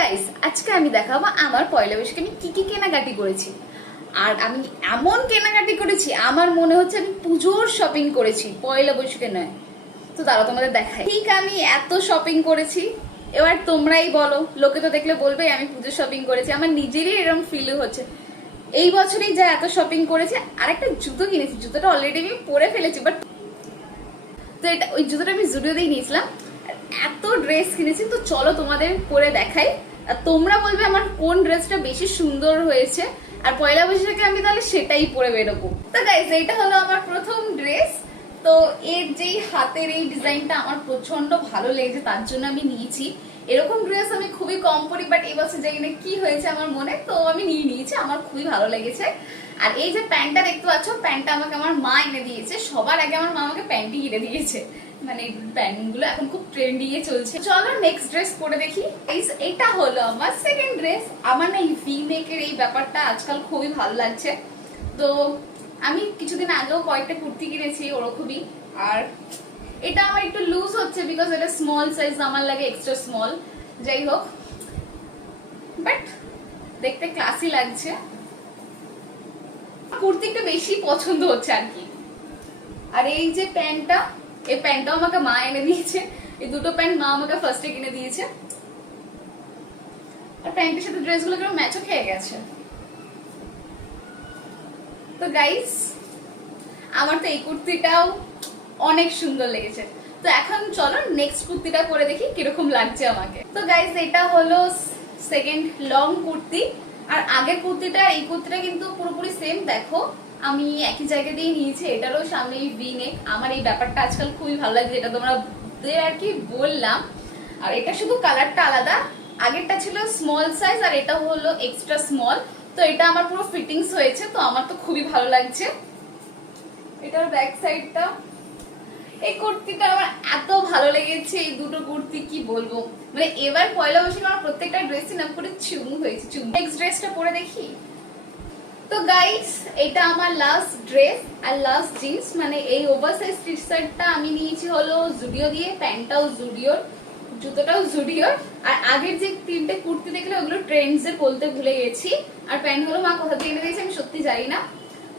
Guys, আজকে আমি দেখাবো আমার পয়লা বৈশাখে আমি কি কি কেনাকাটি করেছি। আর আমি এমন কেনাকাটি করেছি আমার মনে হচ্ছে আমি পুজোর শপিং করেছি, পয়লা বৈশাখে নয়। তো তারা তোমাদের দেখায় ঠিক আমি এত শপিং করেছি। এবার তোমরাই বলো, লোকে তো দেখলে বলবে আমি পুজোর শপিং করেছি, আমার নিজেরই এরকম ফিল হচ্ছে এই বছরই যা এত শপিং করেছে। আর একটা জুতো কিনেছি, জুতোটা অলরেডি আমি পরে ফেলেছি, বাট তো এটা ওই জুতোটা আমি জুডিওতেই নিয়েছিলাম। এত ড্রেস কিনেছি, তো চলো তোমাদের পরে দেখাই আর তোমরা বলবে আমার কোন ড্রেসটা বেশি সুন্দর হয়েছে, আর পয়লা বৈশাখে আমি তাহলে সেটাই পরে বেরোবো। তো গাইস, এইটা হলো আমার প্রথম ড্রেস। তো এর যেই হাতের এই ডিজাইনটা আমার প্রচন্ড ভালো লেগেছে, তার জন্য আমি নিয়েছি। এরকম ড্রেস আমি খুবই কম পরি, বাট এবছর জানি না কি হয়েছে আমার মনে, তো আমি নিয়ে নিয়েছি, আমার খুবই ভালো লেগেছে। আর এই যে প্যান্টটা দেখতে পাচ্ছ, প্যান্টটা আমাকে আমার মা এনে দিয়েছে। সবার আগে আমার মা আমাকে প্যান্টই কিনে দিয়েছে, মানে এই প্যান্টগুলো এখন খুব ট্রেন্ডি এ চলছে। চলো নেক্সট ড্রেস পরে দেখি। এটা হলো আমার সেকেন্ড ড্রেস। আমার না এই ভি নেকের এই ব্যাপারটা আজকাল খুবই ভালো লাগছে। তো আমি কিছুদিন আগেও কয়েকটা কুর্তি কিনেছি ওরকমই। আর এটা আমার একটু লুজ হচ্ছে বিকজ এটা স্মল সাইজ, আমার লাগে এক্সট্রা স্মল। যাই হোক, বাট দেখতে ক্লাসি লাগছে। কুর্তি একটু বেশি পছন্দ হচ্ছে আর কি। আর এই যে প্যান্টটা, এই প্যান্টটাও আমাকে মা এনে দিয়েছে। এই দুটো প্যান্ট মা আমাকে ফার্স্টে কিনে দিয়েছে। আর প্যান্টের সাথে ড্রেসগুলো কেন ম্যাচও খেয়ে গেছে। তো গাইস, আমার তো এই কুর্তিটাও অনেক সুন্দর লেগেছে। তো এখন চলো নেক্সট কুর্তিটা পরে দেখি কিরকম লাগছে আমাকে। তো গাইস, এটা হলো সেকেন্ড লং কুর্তি। আর আগের কুর্তিটা এই কুর্তিটা কিন্তু পুরোপুরি সেম। দেখো আমি একই জায়গা দিয়ে নিয়েছি। এটারও সামনে এই ভি নেক। আমার এই ব্যাপারটা আজকাল খুবই ভালো লাগে, যেটা তোমরা আর কি বললাম। আর এটা শুধু কালারটা আলাদা, আগেরটা ছিল স্মল সাইজ আর এটা হলো এক্সট্রা স্মল। তো এটা আমার পুরো ফিটিংস হয়েছে, তো আমার তো খুবই ভালো লাগছে। এটার ব্যাক সাইডটা, এই কুর্তিটা আমার এত ভালো লেগেছে। এই দুটো কুর্তি কি বলবো, মানে এবার পয়লা বৈশাখে আমার প্রত্যেকটা ড্রেসই না পুরো চুমু হয়েছে, চুমু। নেক্সট ড্রেসটা পরে দেখি। তো গাইস, এটা আমার লাস্ট ড্রেস আর লাস্ট জিন্স, মানে এই ওভারসাইজ টি শার্টটা আমি নিয়েছি হলো জুডিও দিয়ে, প্যান্টটাও জুডিওর, জুতোটাও জুডিওর। আর আগের যে তিনটে কুর্তি দেখলে ওগুলো ট্রেন্ডস এর বলতে ভুলে গেছি। আর প্যান্ট হলো মা কোথা থেকে এনে দিয়েছে আমি সত্যি জানি না।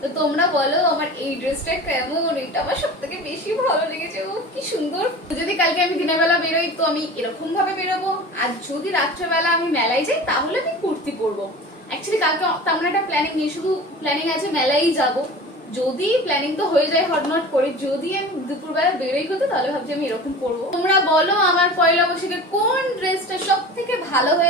তো তোমরা বলো আমার এই ড্রেসটা কেমন। এটা আমার সব থেকে বেশি ভালো লেগেছে। ও কি সুন্দর। যদি কালকে আমি দিনের বেলা বেরোই তো আমি এরকম ভাবে বেরোবো, আর যদি রাত্রেবেলা আমি মেলায় যাই তাহলে আমি কুর্তি পরবো। অ্যাকচুয়ালি কালকে তেমন একটা প্ল্যানিং নেই, শুধু প্ল্যানিং আছে মেলাই যাব। যদি প্ল্যানিং তো হয়ে যায় হটনট করে, যদি আমি দুপুরবেলা বেরোই করতে তাহলে ভাবছি আমি এরকম পরবো। তোমরা বলো আমার পয়লা বৈশাখে কোন ড্রেসটা সব থেকে ভালো হয়ে